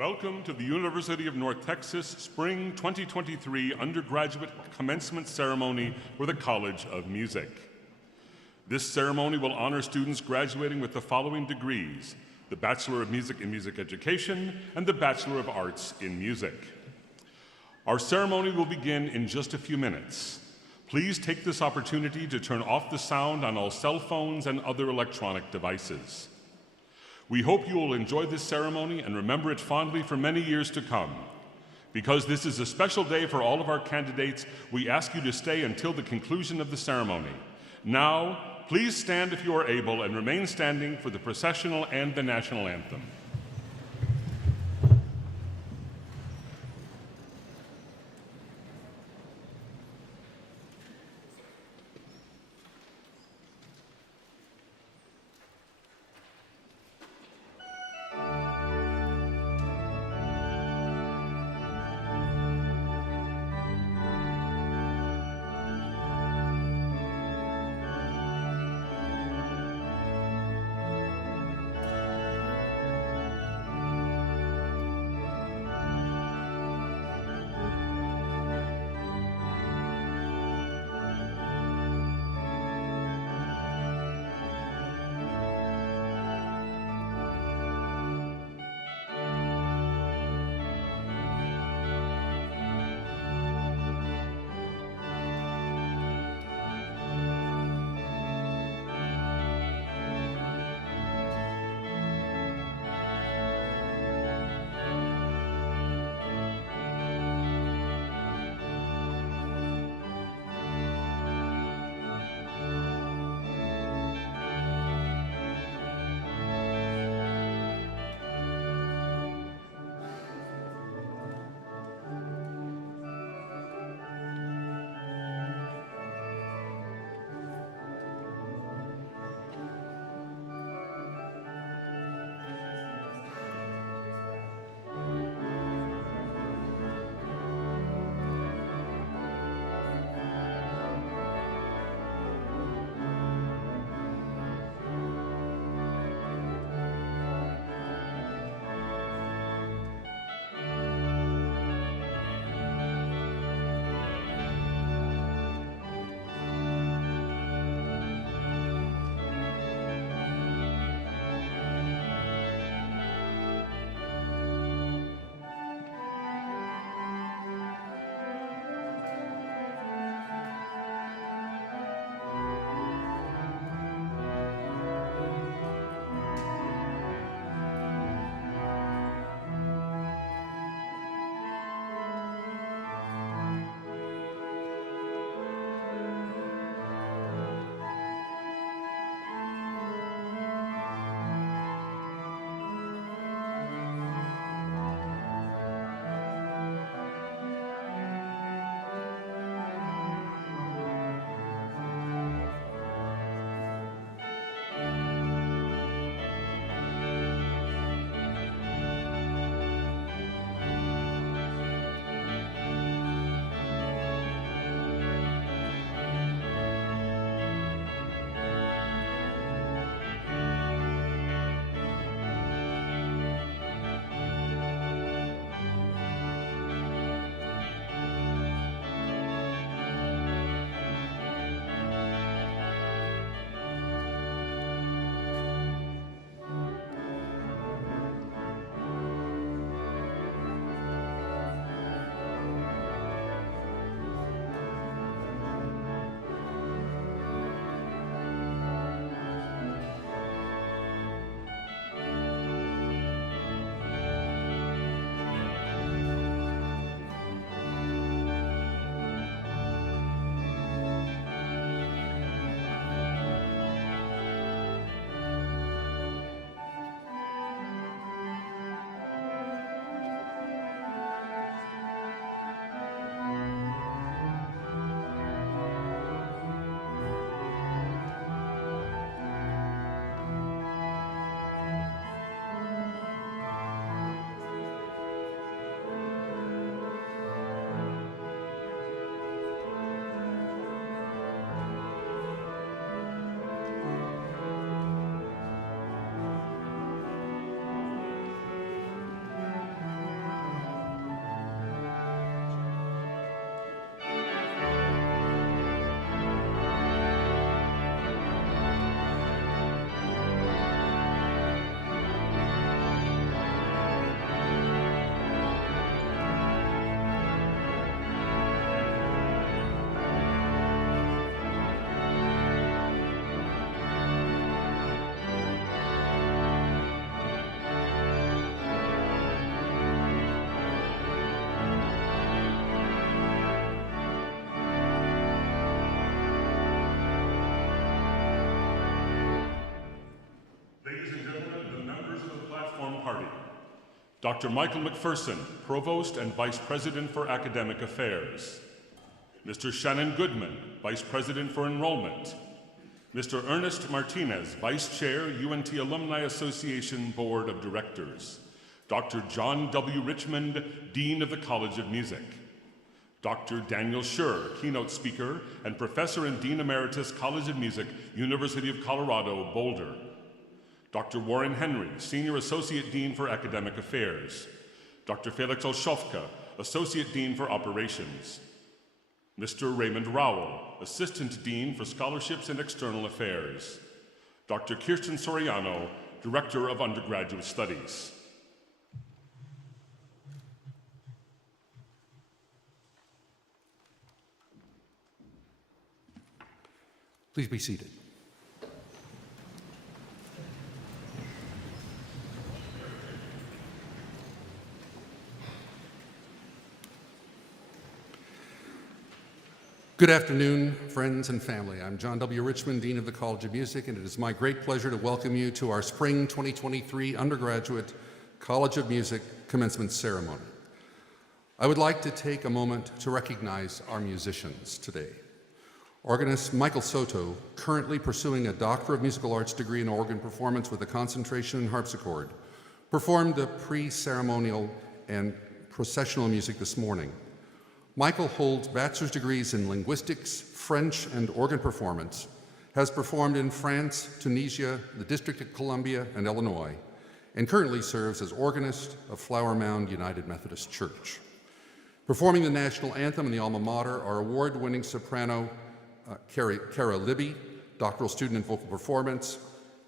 Welcome to the University of North Texas Spring 2023 Undergraduate Commencement Ceremony for the College of Music. This ceremony will honor students graduating with the following degrees: the Bachelor of Music in Music Education and the Bachelor of Arts in Music. Our ceremony will begin in just a few minutes. Please take this opportunity to turn off the sound on all cell phones and other electronic devices. We hope you will enjoy this ceremony and remember it fondly for many years to come. Because this is a special day for all of our candidates, we ask you to stay until the conclusion of the ceremony. Now, please stand if you are able and remain standing for the processional and the national anthem. Dr. Michael McPherson, Provost and Vice President for Academic Affairs. Mr. Shannon Goodman, Vice President for Enrollment. Mr. Ernest Martinez, Vice Chair, UNT Alumni Association Board of Directors. Dr. John W. Richmond, Dean of the College of Music. Dr. Daniel Schur, Keynote Speaker and Professor and Dean Emeritus, College of Music, University of Colorado, Boulder. Dr. Warren Henry, Senior Associate Dean for Academic Affairs. Dr. Felix Olszówka, Associate Dean for Operations. Mr. Raymond Rowell, Assistant Dean for Scholarships and External Affairs. Dr. Kirsten Soriano, Director of Undergraduate Studies. Please be seated. Good afternoon, friends and family. I'm John W. Richmond, Dean of the College of Music, and it is my great pleasure to welcome you to our Spring 2023 Undergraduate College of Music Commencement Ceremony. I would like to take a moment to recognize our musicians today. Organist Michael Soto, currently pursuing a Doctor of Musical Arts degree in organ performance with a concentration in harpsichord, performed the pre-ceremonial and processional music this morning. Michael holds bachelor's degrees in linguistics, French, and organ performance, has performed in France, Tunisia, the District of Columbia, and Illinois, and currently serves as organist of Flower Mound United Methodist Church. Performing the national anthem in the alma mater are award-winning soprano Kara Libby, doctoral student in vocal performance,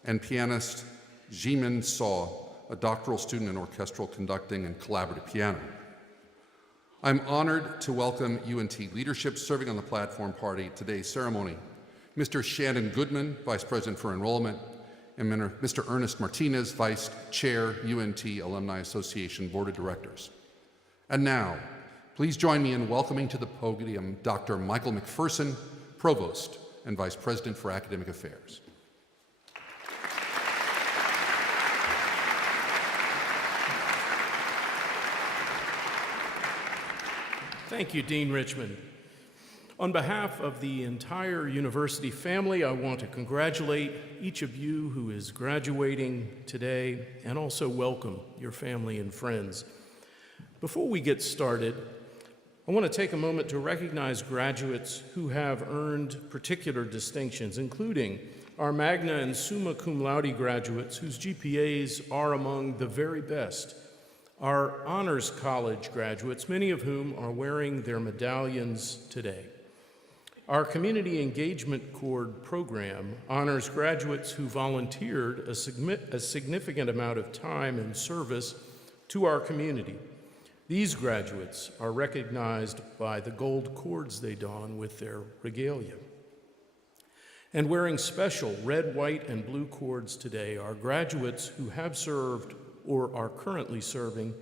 and pianist Jimin Saw, a doctoral student in orchestral conducting and collaborative piano. I'm honored to welcome UNT leadership serving on the platform party at today's ceremony. Mr. Shannon Goodman, Vice President for Enrollment, and Mr. Ernest Martinez, Vice Chair, UNT Alumni Association Board of Directors. And now, please join me in welcoming to the podium Dr. Michael McPherson, Provost and Vice President for Academic Affairs. Thank you, Dean Richmond. On behalf of the entire university family, I want to congratulate each of you who is graduating today and also welcome your family and friends. Before we get started, I want to take a moment to recognize graduates who have earned particular distinctions, including our magna and summa cum laude graduates whose GPAs are among the very best, our Honors College graduates, many of whom are wearing their medallions today. Our Community Engagement Corps program honors graduates who volunteered a significant amount of time and service to our community. These graduates are recognized by the gold cords they don with their regalia. And wearing special red, white, and blue cords today are graduates who have served or are currently serving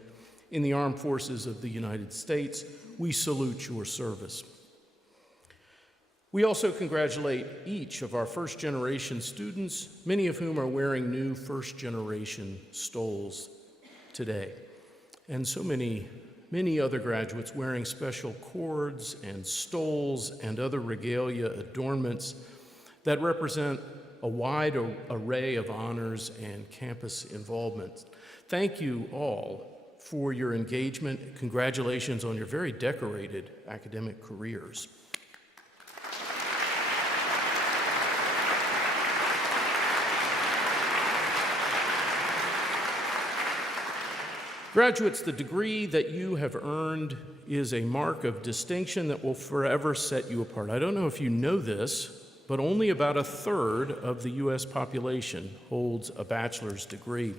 in the armed forces of the United States. We salute your service. We also congratulate each of our first-generation students, many of whom are wearing new first-generation stoles today, and so many other graduates wearing special cords and stoles and other regalia adornments that represent a wide array of honors and campus involvement. Thank you all for your engagement. Congratulations on your very decorated academic careers. Graduates, the degree that you have earned is a mark of distinction that will forever set you apart. I don't know if you know this, but only about a third of the U.S. population holds a bachelor's degree.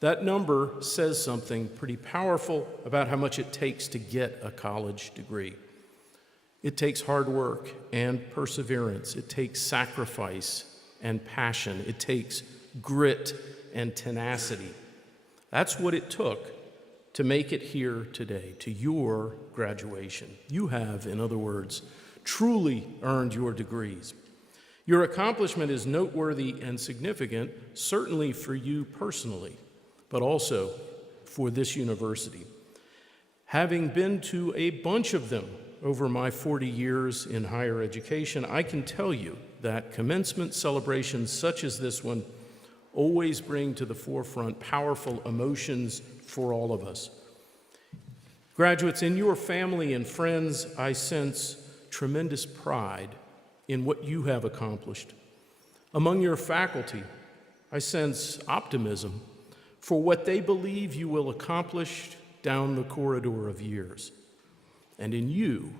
That number says something pretty powerful about how much it takes to get a college degree. It takes hard work and perseverance. It takes sacrifice and passion. It takes grit and tenacity. That's what it took to make it here today, to your graduation. You have, in other words, truly earned your degrees. Your accomplishment is noteworthy and significant, certainly for you personally, but also for this university. Having been to a bunch of them over my 40 years in higher education, I can tell you that commencement celebrations such as this one always bring to the forefront powerful emotions for all of us. Graduates, in your family and friends, I sense tremendous pride in what you have accomplished. Among your faculty, I sense optimism for what they believe you will accomplish down the corridor of years. And in you,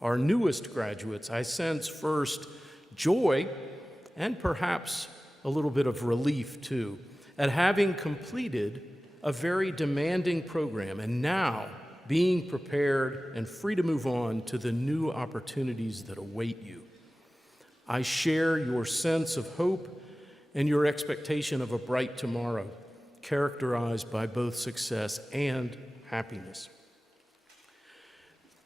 our newest graduates, I sense first joy and perhaps a little bit of relief too at having completed a very demanding program and now being prepared and free to move on to the new opportunities that await you. I share your sense of hope and your expectation of a bright tomorrow, characterized by both success and happiness.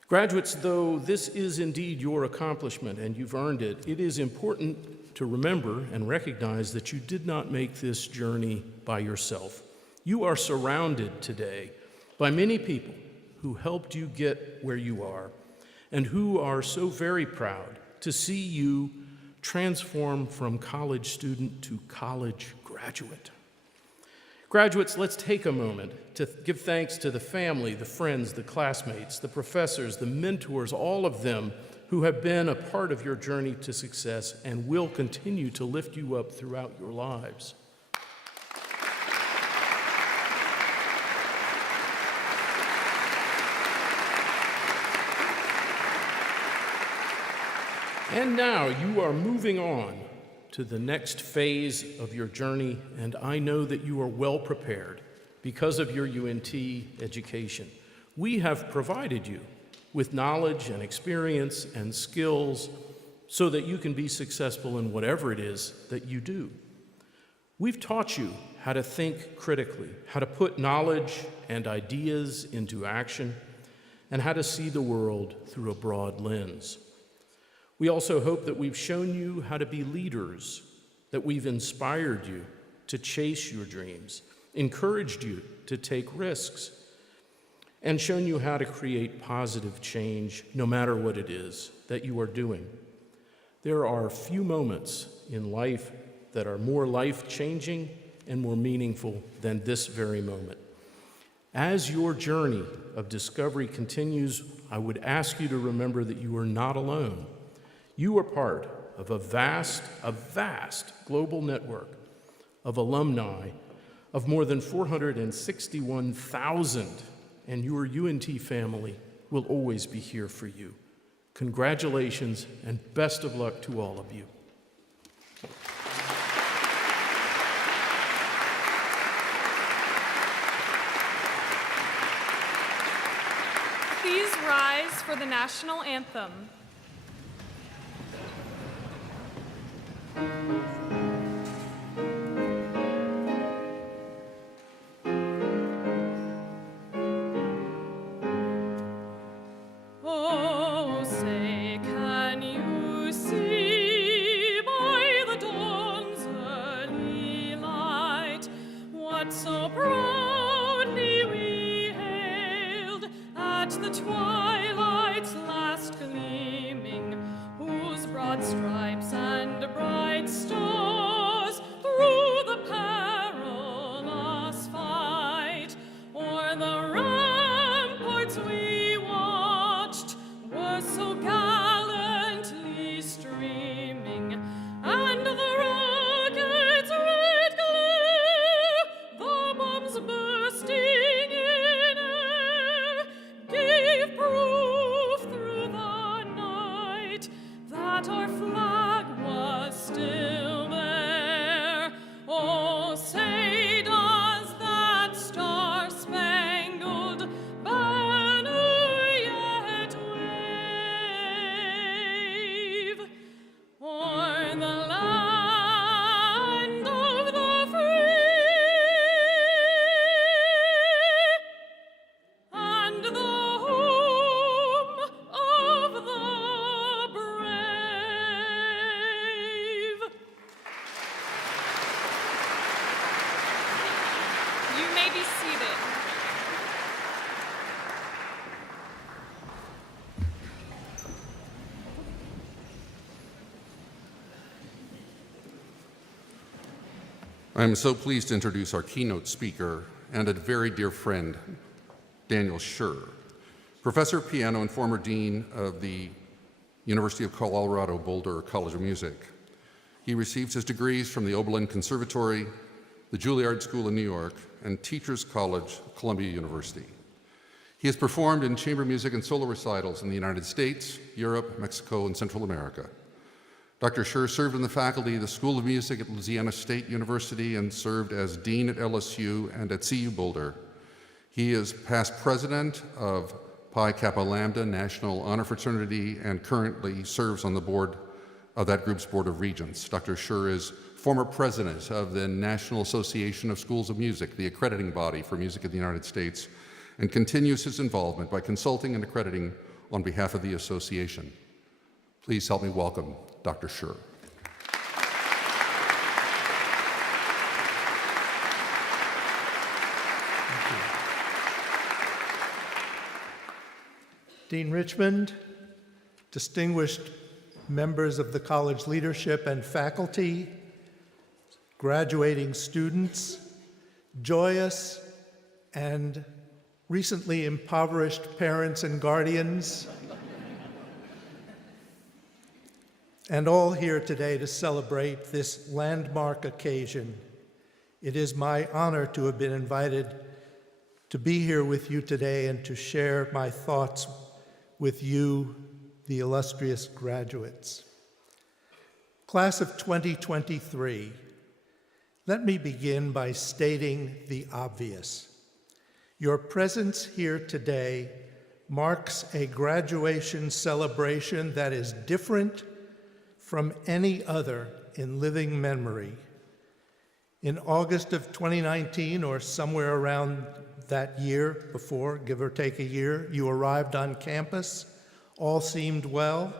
Graduates, though this is indeed your accomplishment and you've earned it, it is important to remember and recognize that you did not make this journey by yourself. You are surrounded today by many people who helped you get where you are and who are so very proud to see you transform from college student to college graduate. Graduates, let's take a moment to give thanks to the family, the friends, the classmates, the professors, the mentors, all of them who have been a part of your journey to success and will continue to lift you up throughout your lives. And now you are moving on to the next phase of your journey, and I know that you are well prepared because of your UNT education. We have provided you with knowledge and experience and skills so that you can be successful in whatever it is that you do. We've taught you how to think critically, how to put knowledge and ideas into action, and how to see the world through a broad lens. We also hope that we've shown you how to be leaders, that we've inspired you to chase your dreams, encouraged you to take risks, and shown you how to create positive change no matter what it is that you are doing. There are few moments in life that are more life-changing and more meaningful than this very moment. As your journey of discovery continues, I would ask you to remember that you are not alone. You are part of a vast global network of alumni of more than 461,000, and your UNT family will always be here for you. Congratulations and best of luck to all of you. Please rise for the national anthem. Oh, say, can you see by the dawn's early light what so proudly we hailed at the twilight's last gleaming, whose broad stripes and bright stars through the perilous fight o'er the ramparts we watched were so gallantly streaming, and the rocket's red glare, the bombs bursting in air, gave proof I am so pleased to introduce our keynote speaker and a very dear friend, Daniel Scher, professor of piano and former dean of the University of Colorado Boulder College of Music. He receives his degrees from the Oberlin Conservatory, the Juilliard School in New York, and Teachers College, Columbia University. He has performed in chamber music and solo recitals in the United States, Europe, Mexico, and Central America. Dr. Scher served in the faculty of the School of Music at Louisiana State University and served as dean at LSU and at CU Boulder. He is past president of Pi Kappa Lambda National Honor Fraternity and currently serves on the board of that group's Board of Regents. Dr. Scher is former president of the National Association of Schools of Music, the accrediting body for music in the United States, and continues his involvement by consulting and accrediting on behalf of the association. Please help me welcome Dr. Scher. Dean Richmond, distinguished members of the college leadership and faculty, graduating students, joyous and recently impoverished parents and guardians, and all here today to celebrate this landmark occasion. It is my honor to have been invited to be here with you today and to share my thoughts with you, the illustrious graduates. Class of 2023, let me begin by stating the obvious. Your presence here today marks a graduation celebration that is different from any other in living memory. In August of 2019, or somewhere around that year before, give or take a year, you arrived on campus. All seemed well,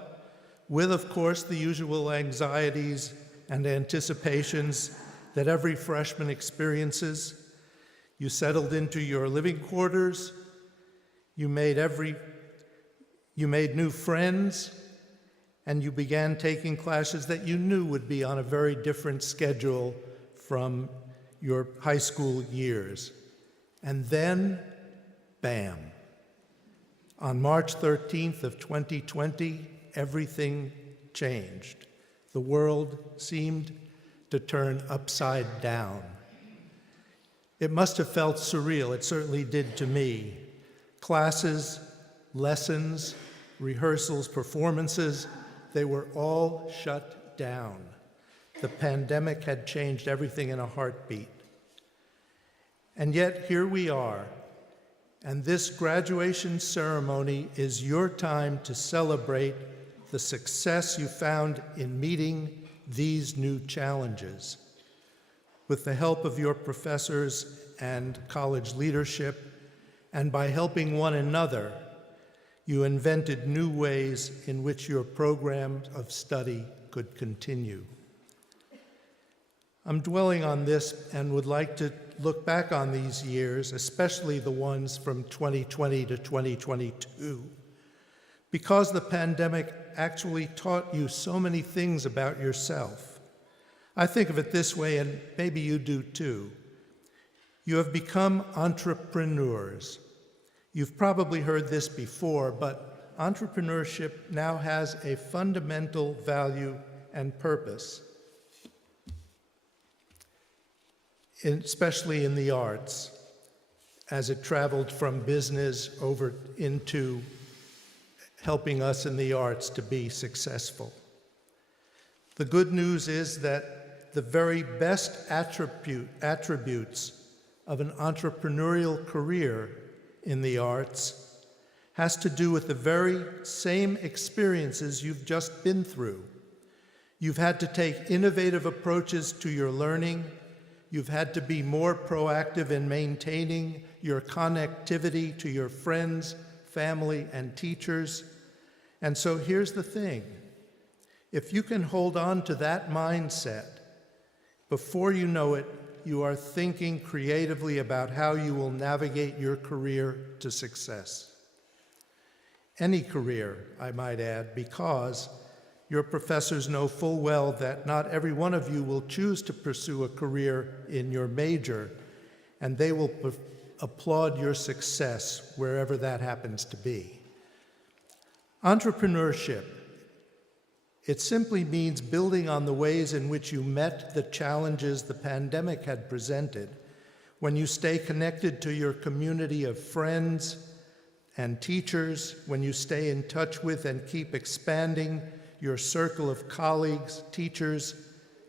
with, of course, the usual anxieties and anticipations that every freshman experiences. You settled into your living quarters. You made new friends, and you began taking classes that you knew would be on a very different schedule from your high school years. And then, bam. On March 13th of 2020, everything changed. The world seemed to turn upside down. It must have felt surreal. It certainly did to me. Classes, lessons, rehearsals, performances, they were all shut down. The pandemic had changed everything in a heartbeat. And yet here we are, and this graduation ceremony is your time to celebrate the success you found in meeting these new challenges. With the help of your professors and college leadership, and by helping one another, you invented new ways in which your program of study could continue. I'm dwelling on this and would like to look back on these years, especially the ones from 2020 to 2022, because the pandemic actually taught you so many things about yourself. I think of it this way, and maybe you do too. You have become entrepreneurs. You've probably heard this before, but entrepreneurship now has a fundamental value and purpose, especially in the arts, as it traveled from business over into helping us in the arts to be successful. The good news is that the very best attributes of an entrepreneurial career in the arts has to do with the very same experiences you've just been through. You've had to take innovative approaches to your learning. You've had to be more proactive in maintaining your connectivity to your friends, family, and teachers. And so here's the thing. If you can hold on to that mindset, before you know it, you are thinking creatively about how you will navigate your career to success. Any career, I might add, because Your professors know full well that not every one of you will choose to pursue a career in your major, and they will applaud your success wherever that happens to be. Entrepreneurship, it simply means building on the ways in which you met the challenges the pandemic had presented when you stay connected to your community of friends and teachers, when you stay in touch with and keep expanding your circle of colleagues, teachers,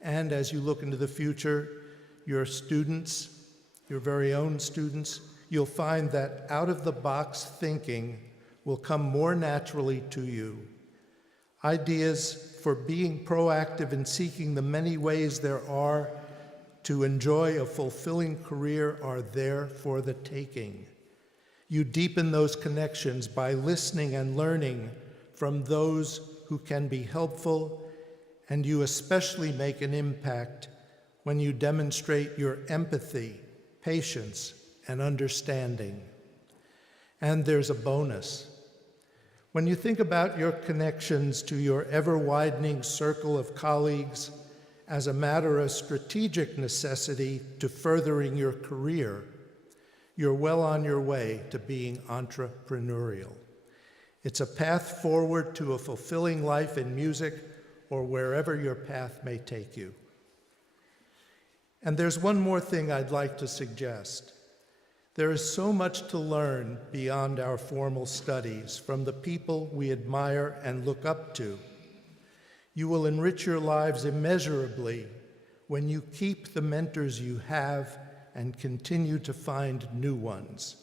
and as you look into the future, your students, your very own students, you'll find that out-of-the-box thinking will come more naturally to you. Ideas for being proactive in seeking the many ways there are to enjoy a fulfilling career are there for the taking. You deepen those connections by listening and learning from those who can be helpful, and you especially make an impact when you demonstrate your empathy, patience, and understanding. And there's a bonus. When you think about your connections to your ever-widening circle of colleagues as a matter of strategic necessity to furthering your career, you're well on your way to being entrepreneurial. It's a path forward to a fulfilling life in music or wherever your path may take you. And there's one more thing I'd like to suggest. There is so much to learn beyond our formal studies from the people we admire and look up to. You will enrich your lives immeasurably when you keep the mentors you have and continue to find new ones.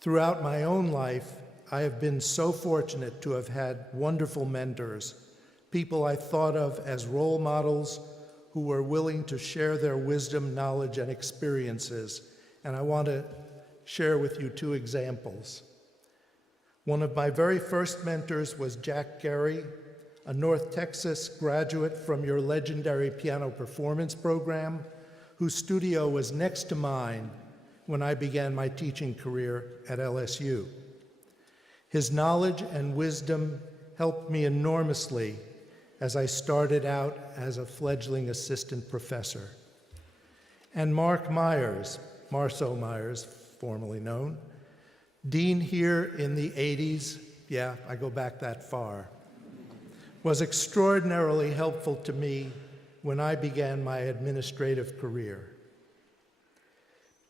Throughout my own life, I have been so fortunate to have had wonderful mentors, people I thought of as role models who were willing to share their wisdom, knowledge, and experiences. And I want to share with you two examples. One of my very first mentors was Jack Gary, a North Texas graduate from your legendary piano performance program, whose studio was next to mine when I began my teaching career at LSU. His knowledge and wisdom helped me enormously as I started out as a fledgling assistant professor. And Mark Myers, Marceau Myers, formerly known, dean here in the 80s, yeah, I go back that far, was extraordinarily helpful to me when I began my administrative career.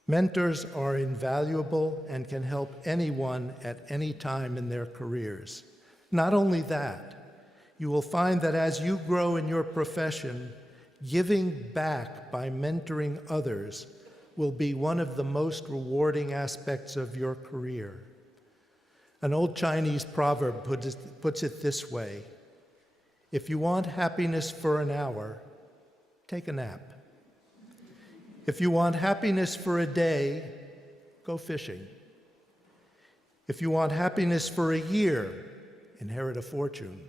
Mentors are invaluable and can help anyone at any time in their careers. Not only that, you will find that as you grow in your profession, giving back by mentoring others will be one of the most rewarding aspects of your career. An old Chinese proverb puts it this way: if you want happiness for an hour, take a nap. If you want happiness for a day, go fishing. If you want happiness for a year, inherit a fortune.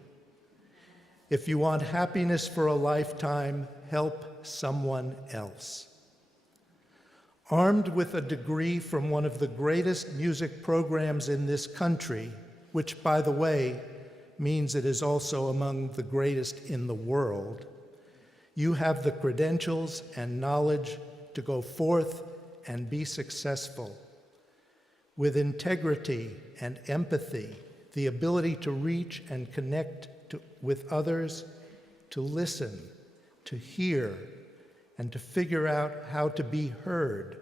If you want happiness for a lifetime, help someone else. Armed with a degree from one of the greatest music programs in this country, which, by the way, means it is also among the greatest in the world, you have the credentials and knowledge to go forth and be successful. With integrity and empathy, the ability to reach and connect with others, to listen, to hear, and to figure out how to be heard,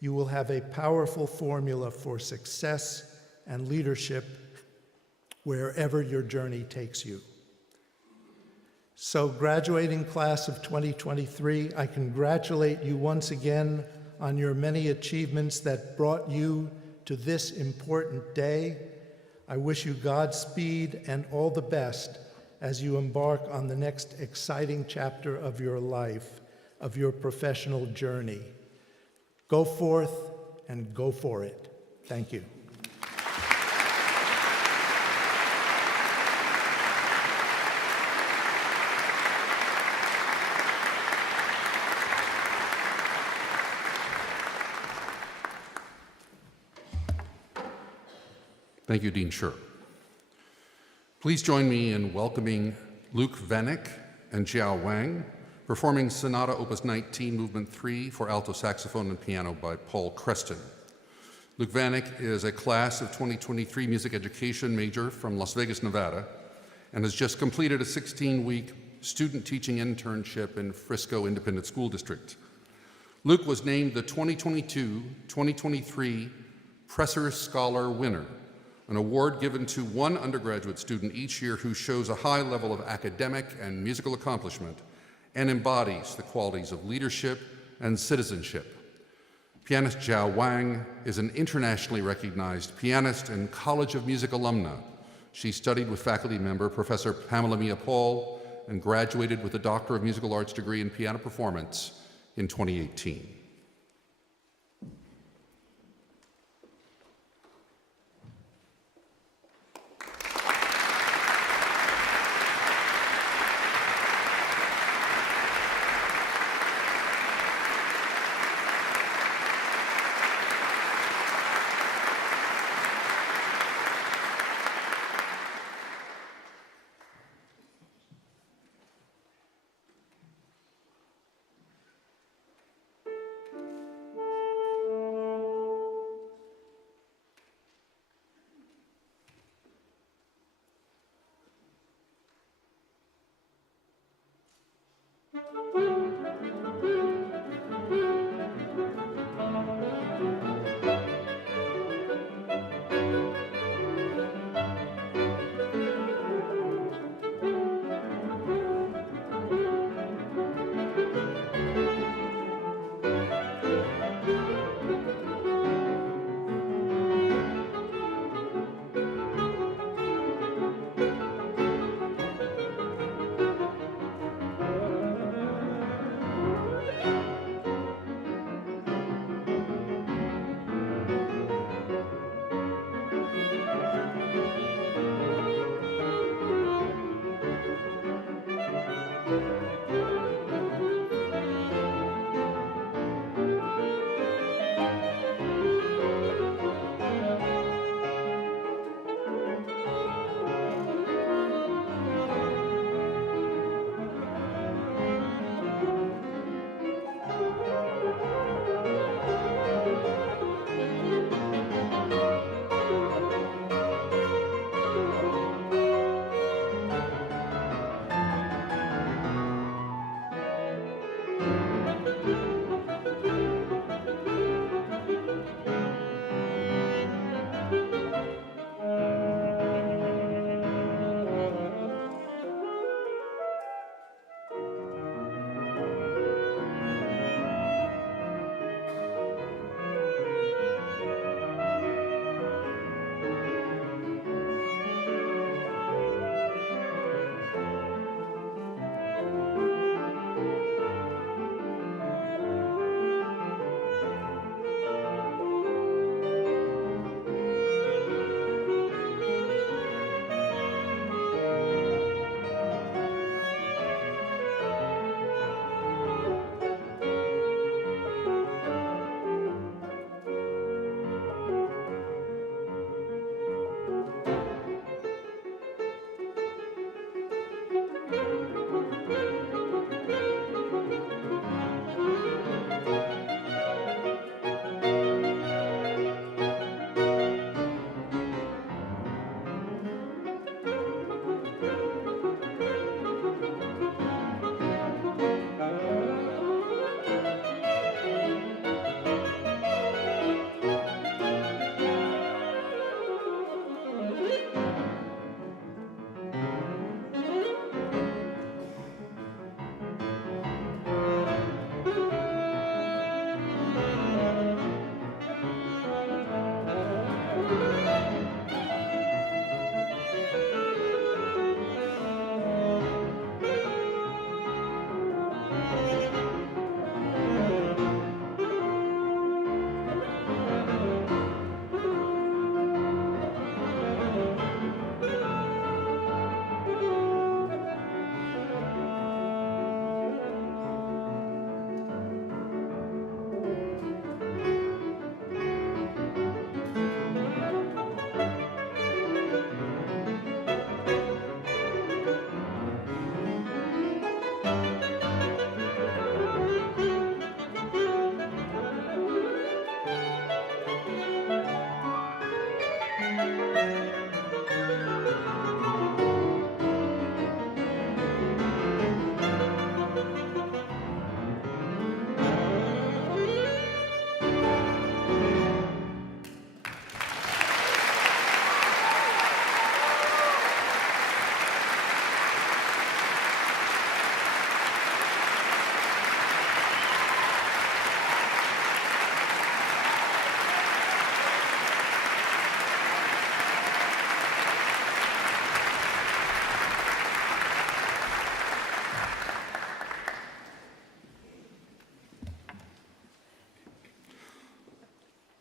you will have a powerful formula for success and leadership wherever your journey takes you. So, graduating class of 2023, I congratulate you once again on your many achievements that brought you to this important day. I wish you Godspeed and all the best as you embark on the next exciting chapter of your life, of your professional journey. Go forth and go for it. Thank you. Thank you, Dean Scher. Please join me in welcoming Luke Vanek and Jiao Wang, performing Sonata Opus 19, Movement 3 for alto saxophone and piano by Paul Creston. Luke Vanek is a class of 2023 music education major from Las Vegas, Nevada, and has just completed a 16-week student teaching internship in Frisco Independent School District. Luke was named the 2022-2023 Presser Scholar winner, an award given to one undergraduate student each year who shows a high level of academic and musical accomplishment and embodies the qualities of leadership and citizenship. Pianist Jiao Wang is an internationally recognized pianist and College of Music alumna. She studied with faculty member Professor Pamela Mia Paul and graduated with a Doctor of Musical Arts degree in piano performance in 2018.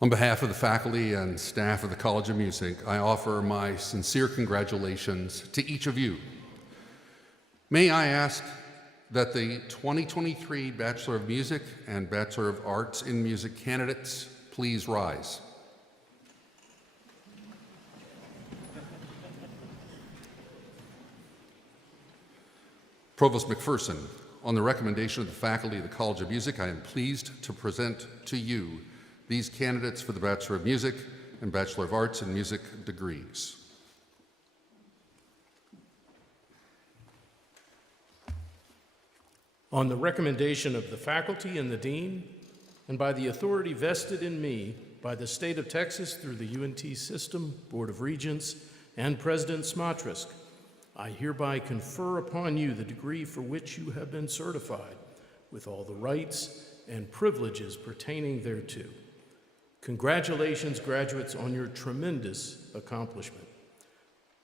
On behalf of the faculty and staff of the College of Music, I offer my sincere congratulations to each of you. May I ask that the 2023 Bachelor of Music and Bachelor of Arts in Music candidates please rise. Provost McPherson, on the recommendation of the faculty of the College of Music, I am pleased to present to you these candidates for the Bachelor of Music and Bachelor of Arts in Music degrees. On the recommendation of the faculty and the dean, and by the authority vested in me by the state of Texas through the UNT System, Board of Regents, and President Smotrisk, I hereby confer upon you the degree for which you have been certified, with all the rights and privileges pertaining thereto. Congratulations, graduates, on your tremendous accomplishment.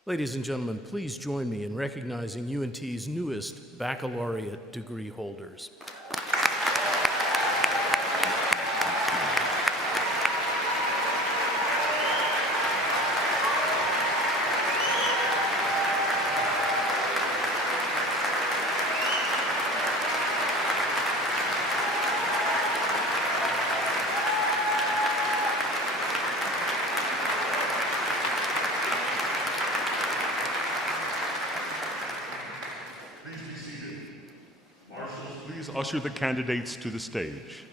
Ladies and gentlemen, please join me in recognizing UNT's newest baccalaureate degree holders. Please usher the candidates to the stage.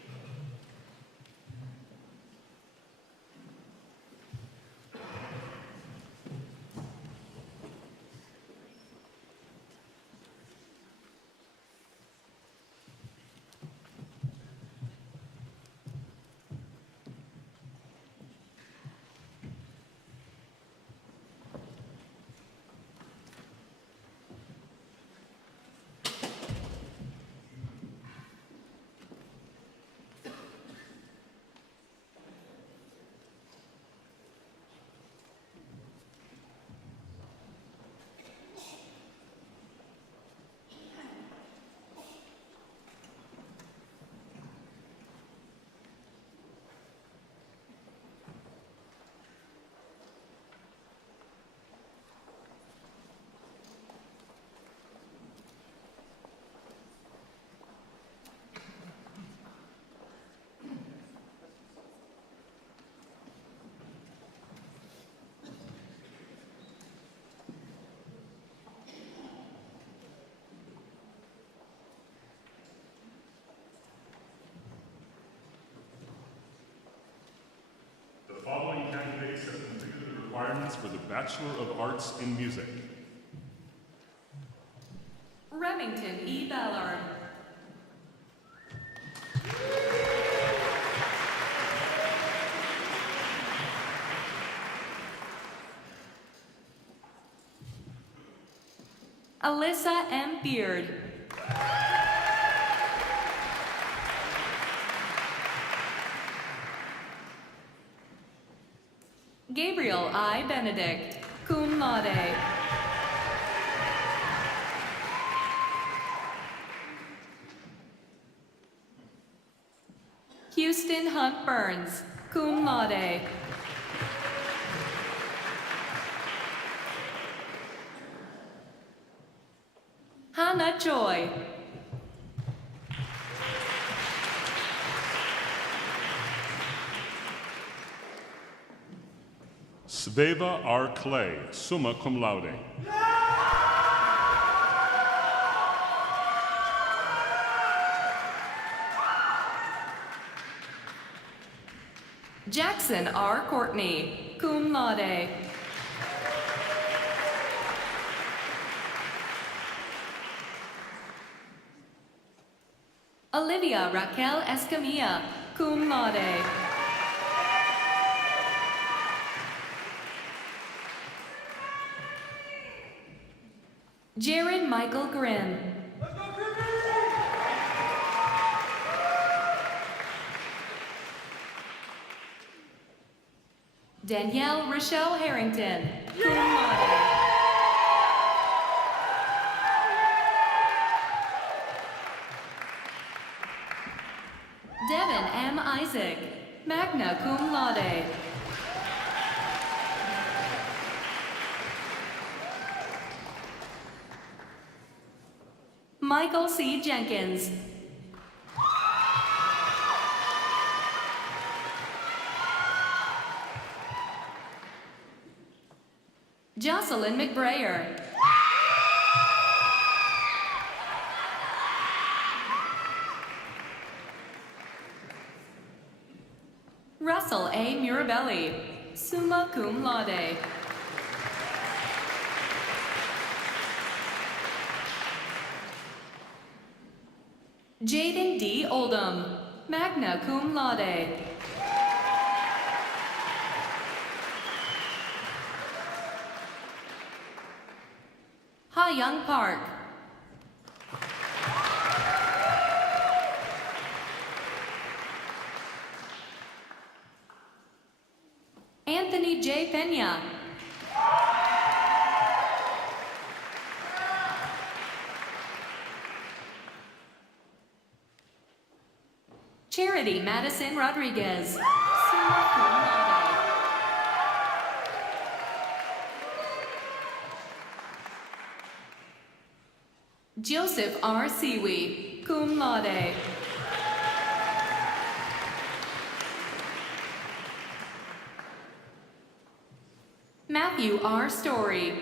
The following candidates have completed the requirements for the Bachelor of Arts in Music. Remington E. Ballard. Alyssa M. Beard. Gabriel I. Benedict, cum laude. Houston Hunt Burns, cum laude. Hannah Joy. Sveva R. Clay, summa cum laude. Jackson R. Courtney, cum laude. Olivia Raquel Escamilla, cum laude. Jared Michael Grimm. Danielle Rochelle Harrington, cum laude. Devin M. Isaac, magna magna cum laude. Michael C. Jenkins. Jocelyn McBrayer. Russell A. Mirabelli, summa cum laude. Jaden D. Oldham, magna cum laude. Ha Young Park. Anthony J. Pena. Charity Madison Rodriguez, summa cum laude. Joseph R. Siwi, cum laude. Matthew R. Story.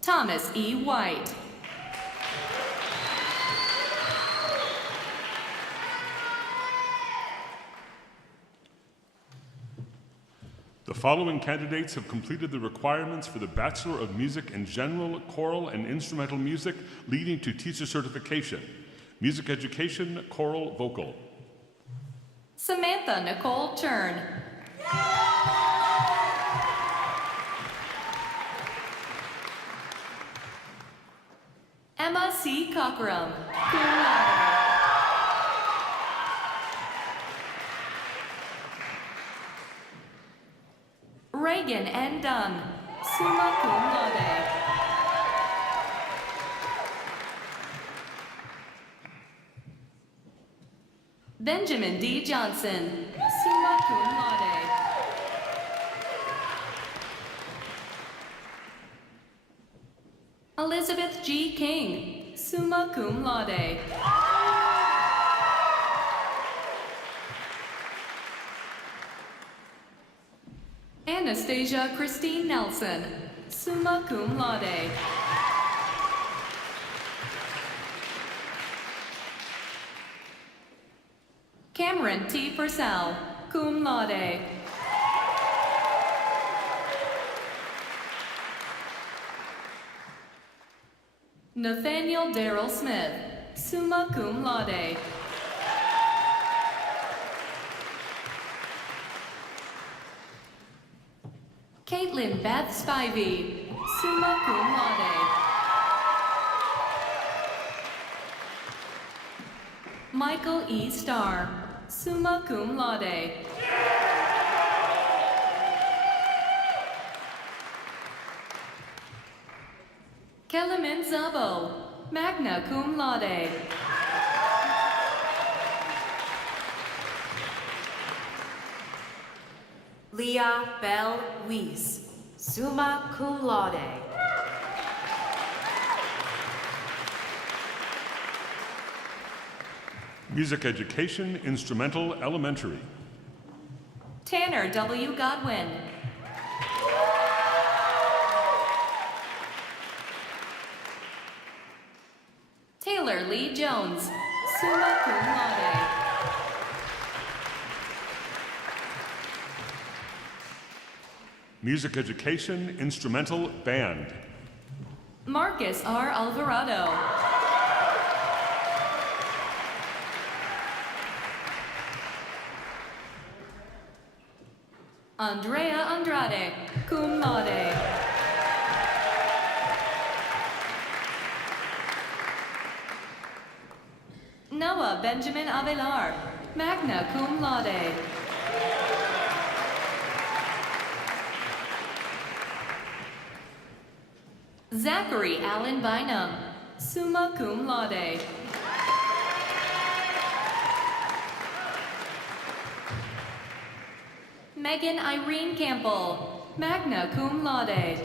Thomas E. White. The following candidates have completed the requirements for the Bachelor of Music in General, Choral, and Instrumental Music leading to teacher certification. Music education, choral, vocal. Samantha Nicole Chern. Emma C. Cockrum, cum laude. Reagan N. Dunn, summa cum laude. Benjamin D. Johnson, summa cum laude. Elizabeth G. King, summa cum laude. Anastasia Christine Nelson, summa cum laude. Cameron T. Purcell, cum laude. Nathaniel Darrell Smith, summa cum laude. Caitlin Beth Spivey, summa cum laude. Michael E. Starr, summa cum laude. Kelemen Zabo, magna cum laude. Leah Bell Weiss, summa cum laude. Music education, instrumental, elementary. Tanner W. Godwin. Taylor Lee Jones, summa cum laude. Music education, instrumental, band. Marcus R. Alvarado. Andrea Andrade, cum laude. Noah Benjamin Avelar, magna cum laude. Zachary Allen Bynum, summa cum laude. Megan Irene Campbell, magna cum laude.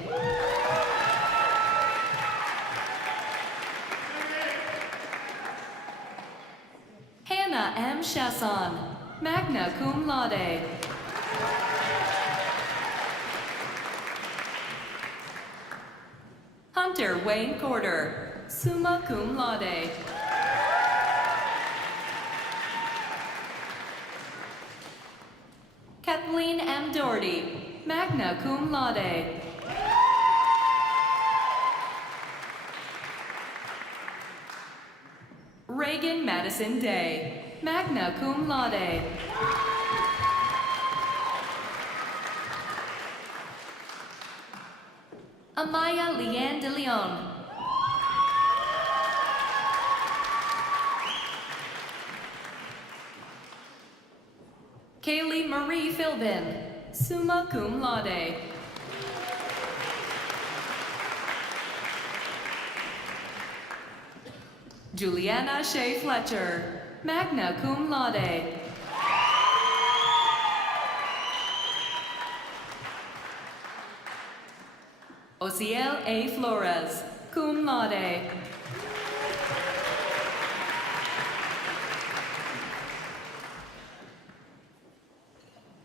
Hannah M. Chasson, magna cum laude. Hunter Wayne Corder, summa cum laude. Kathleen M. Doherty, magna cum laude. Reagan Madison Day, magna cum laude. Amaya Leanne de Leon. Kaylee Marie Philbin, summa cum laude. Juliana Shea Fletcher, magna cum laude. Osiel A. Flores, cum laude.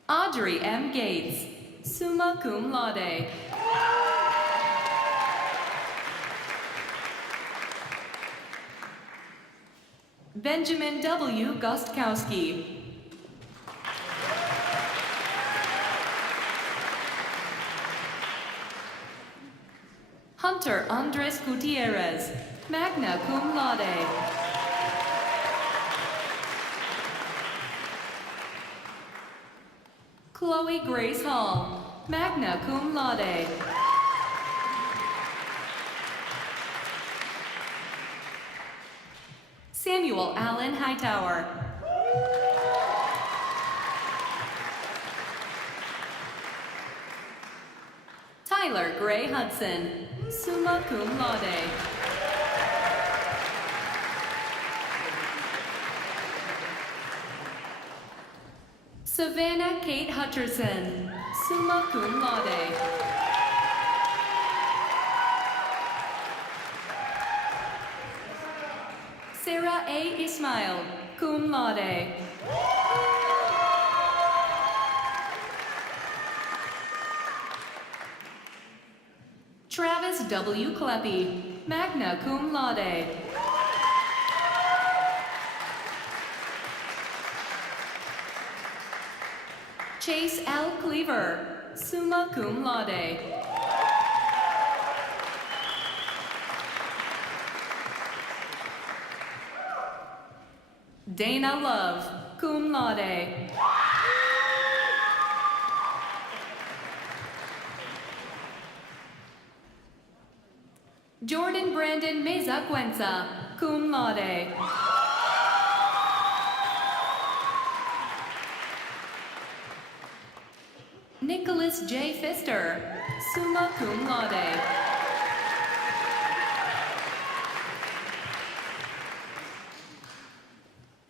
Audrey M. Gates, summa cum laude. Benjamin W. Gostkowski. Hunter Andres Gutierrez, magna cum laude. Chloe Grace Hall, magna cum laude. Samuel Allen Hightower. Tyler Gray Hudson, summa cum laude. Savannah Kate Hutcherson, summa cum laude. Sarah A. Ismail, cum laude. Travis W. Kleppy, magna cum laude. Chase L. Cleaver, summa cum laude. Dana Love, cum laude. Jordan Brandon Meza Cuenza, cum laude. Nicholas J. Pfister, summa cum laude.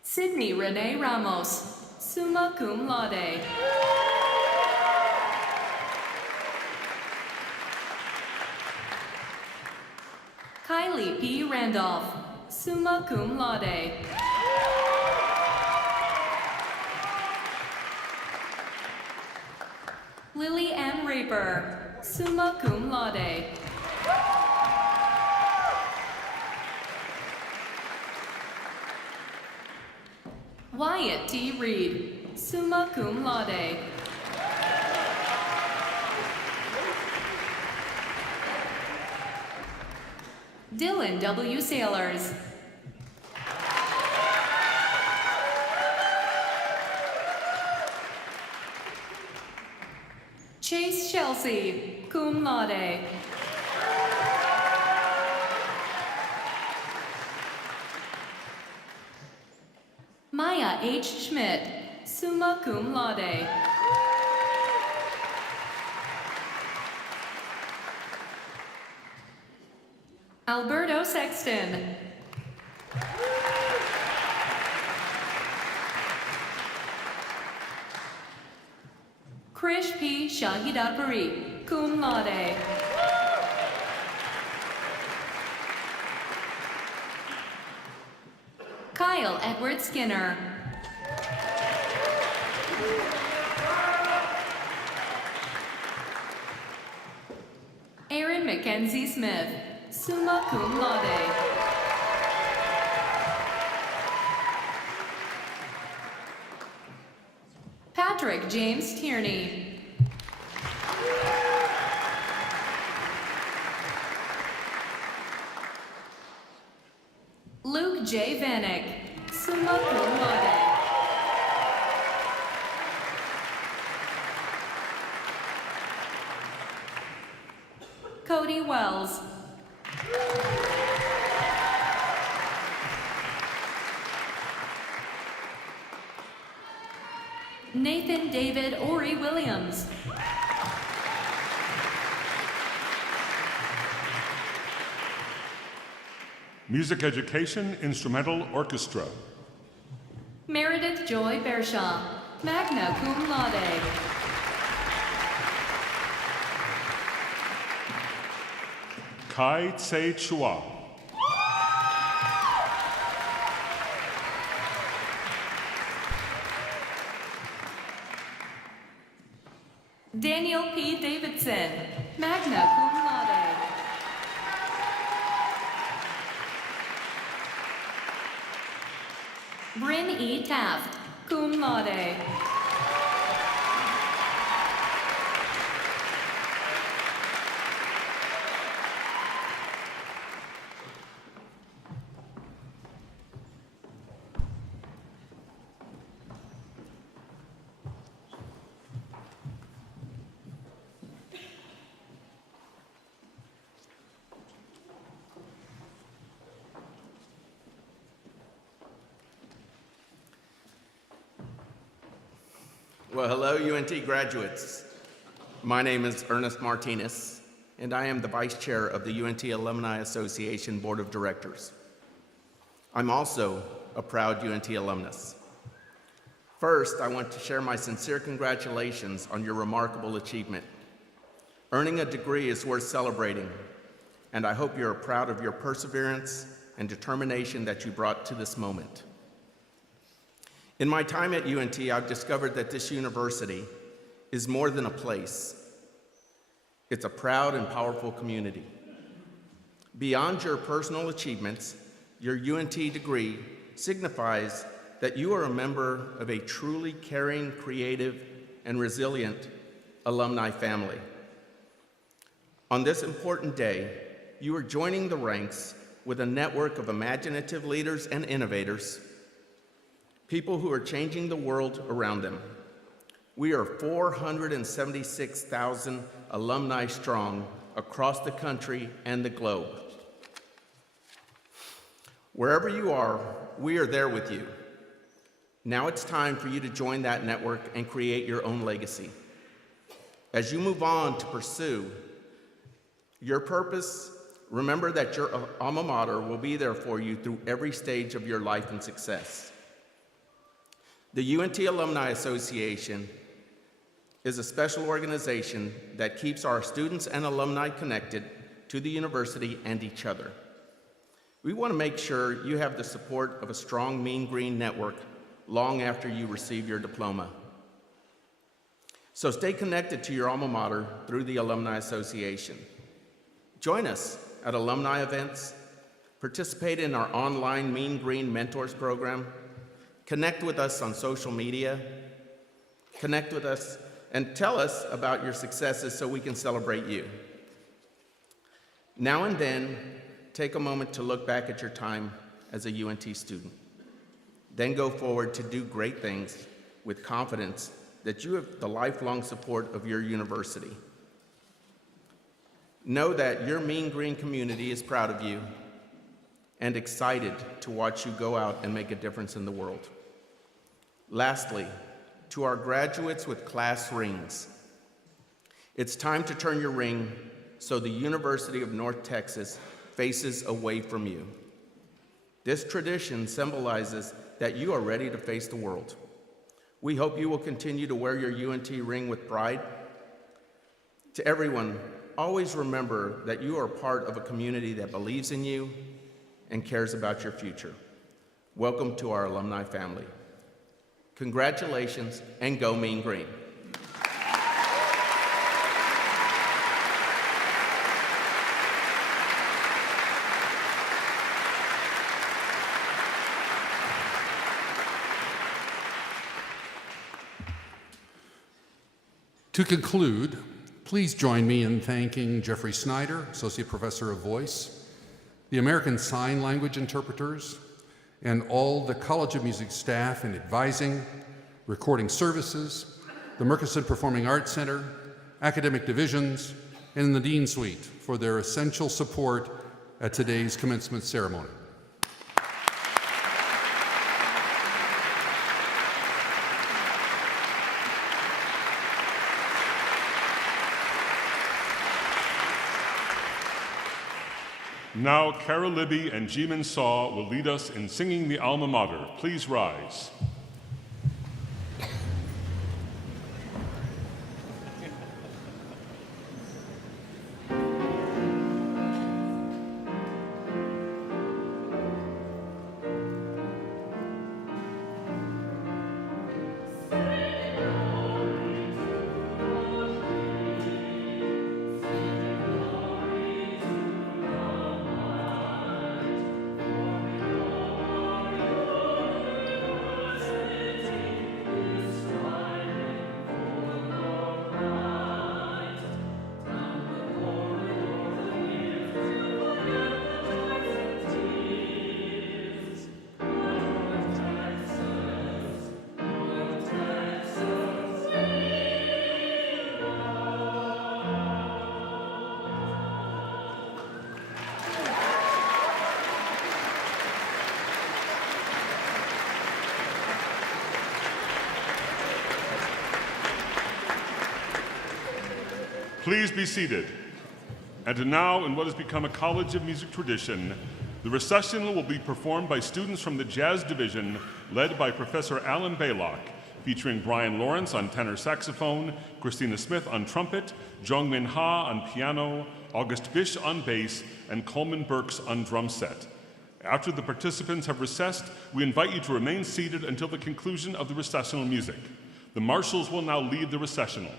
Sydney Renee Ramos, summa cum laude. Kylie P. Randolph, summa cum laude. Lily M. Raper, summa cum laude. Wyatt T. Reed, summa cum laude. Dylan W. Sailors. Chase Chelsea, cum laude. Maya H. Schmidt, summa cum laude. Alberto Sexton. Krish P. Shahidatpuri, cum laude. Kyle Edward Skinner. Aaron Mackenzie Smith, summa cum laude. Patrick James Tierney. Luke J. Vanek, summa cum laude. Cody Wells. Nathan David Ori Williams. Music Education Instrumental Orchestra. Meredith Joy Bershaw, magna cum laude. Kai Tse Chua. Daniel P. Davidson, magna cum laude. Bryn E. Taft, cum laude. Well, hello, UNT graduates. My name is Ernest Martinez, and I am the Vice Chair of the UNT Alumni Association Board of Directors. I'm also a proud UNT alumnus. First, I want to share my sincere congratulations on your remarkable achievement. Earning a degree is worth celebrating, and I hope you're proud of your perseverance and determination that you brought to this moment. In my time at UNT, I've discovered that this university is more than a place. It's a proud and powerful community. Beyond your personal achievements, your UNT degree signifies that you are a member of a truly caring, creative, and resilient alumni family. On this important day, you are joining the ranks with a network of imaginative leaders and innovators, people who are changing the world around them. We are 476,000 alumni strong across the country and the globe. Wherever you are, we are there with you. Now it's time for you to join that network and create your own legacy. As you move on to pursue your purpose, remember that your alma mater will be there for you through every stage of your life and success. The UNT Alumni Association is a special organization that keeps our students and alumni connected to the university and each other. We want to make sure you have the support of a strong Mean Green network long after you receive your diploma. So stay connected to your alma mater through the Alumni Association. Join us at alumni events, participate in our online Mean Green Mentors program, connect with us on social media, connect with us, and tell us about your successes so we can celebrate you. Now and then, take a moment to look back at your time as a UNT student. Then go forward to do great things with confidence that you have the lifelong support of your university. Know that your Mean Green community is proud of you and excited to watch you go out and make a difference in the world. Lastly, to our graduates with class rings, it's time to turn your ring so the University of North Texas faces away from you. This tradition symbolizes that you are ready to face the world. We hope you will continue to wear your UNT ring with pride. To everyone, always remember that you are part of a community that believes in you and cares about your future. Welcome to our alumni family. Congratulations, and go Mean Green. To conclude, please join me in thanking Jeffrey Snyder, Associate Professor of Voice, the American Sign Language interpreters, and all the College of Music staff in advising, recording services, the Murchison Performing Arts Center, academic divisions, and the Dean Suite for their essential support at today's commencement ceremony. Now, Cara Libby and Jimin Saw will lead us in singing the Alma Mater. Please rise. Please be seated. And now, in what has become a College of Music tradition, the recessional will be performed by students from the Jazz Division, led by Professor Alan Baylock, featuring Brian Lawrence on tenor saxophone, Christina Smith on trumpet, Jongmin Ha on piano, August Bish on bass, and Coleman Burks on drum set. After the participants have recessed, we invite you to remain seated until the conclusion of the recessional music. The marshals will now lead the recessional.